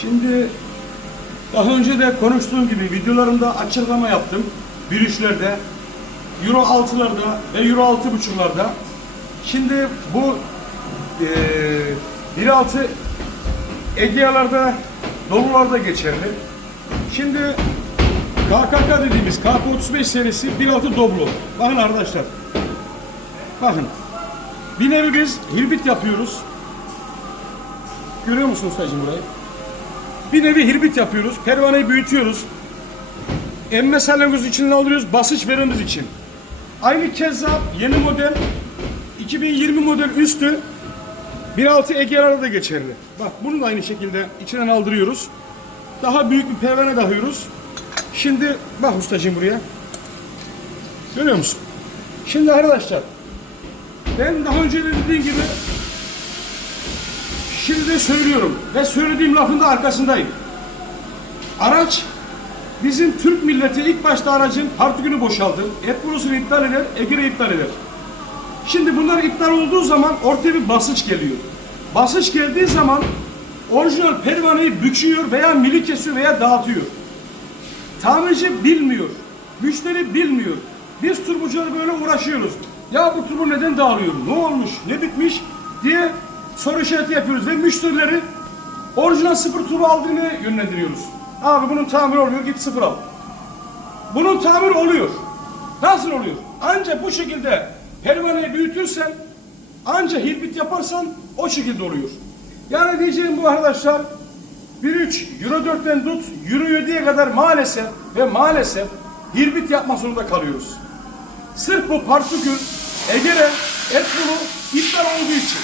Şimdi daha önce de konuştuğum gibi videolarımda açıklama yaptım. Virüslerde, Euro 6'larda ve Euro 6.5'larda. Şimdi bu eee 1.6 Egea'larda, dolularda geçerli. Şimdi KKK dediğimiz KP35 serisi 1.6 Doblo. Bakın arkadaşlar. Bakın. Bir nevi biz hirbit yapıyoruz. Görüyor musunuz ustacığım burayı? Bir nevi hirbit yapıyoruz. Pervaneyi büyütüyoruz. Emme salyangozu içine alıyoruz basınç vermemiz için. Aynı keza yeni model 2020 model üstü 1.6 Egea'larda da geçerli. Bak bunu da aynı şekilde içinden aldırıyoruz. Daha büyük bir pervane dahıyoruz. Şimdi bak ustacığım buraya. Görüyor musun? Şimdi arkadaşlar ben daha önce de dediğim gibi şimdi de söylüyorum ve söylediğim lafın da arkasındayım. Araç bizim Türk milleti ilk başta aracın partikülü boşaldı. Et borusunu iptal eder, egeri iptal eder. Şimdi bunlar iptal olduğu zaman ortaya bir basınç geliyor. Basınç geldiği zaman orijinal pervaneyi büküyor veya mili kesiyor veya dağıtıyor. Tamirci bilmiyor. Müşteri bilmiyor. Biz turbocular böyle uğraşıyoruz. Ya bu turbo neden dağılıyor? Ne olmuş? Ne bitmiş? diye soru işareti yapıyoruz ve müşterileri orijinal sıfır turbo aldığını yönlendiriyoruz. Abi bunun tamiri oluyor git sıfır al. Bunun tamiri oluyor. Nasıl oluyor? Ancak bu şekilde pervaneyi büyütürsen ancak hirbit yaparsan o şekilde oluyor. Yani diyeceğim bu arkadaşlar 1.3 Euro 4'ten tut Euro 7'ye kadar maalesef ve maalesef hirbit yapmak zorunda kalıyoruz. Sırf bu partikül, egere, et bunu iptal olduğu için.